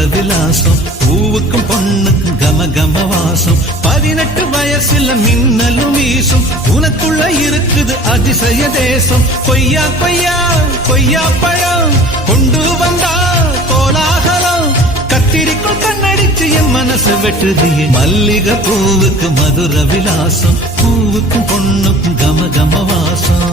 மதுர விலாசம் பூவுக்கும் பொண்ணுக்கும் கம கம வாசம் 18 வயசுல மின்னலும் வீசும் உனக்குள்ள இருக்குது அதிசய தேசம் கொய்யா கொய்யா கொய்யா பழம் கொண்டு வந்தா கோலாகலம் கத்திரிக்குள் கண்ணடிச்சு என் மனசு வெட்டுதியே மல்லிகை பூவுக்கு மதுர விலாசம் பூவுக்கும் பொண்ணுக்கும் கம கம வாசம்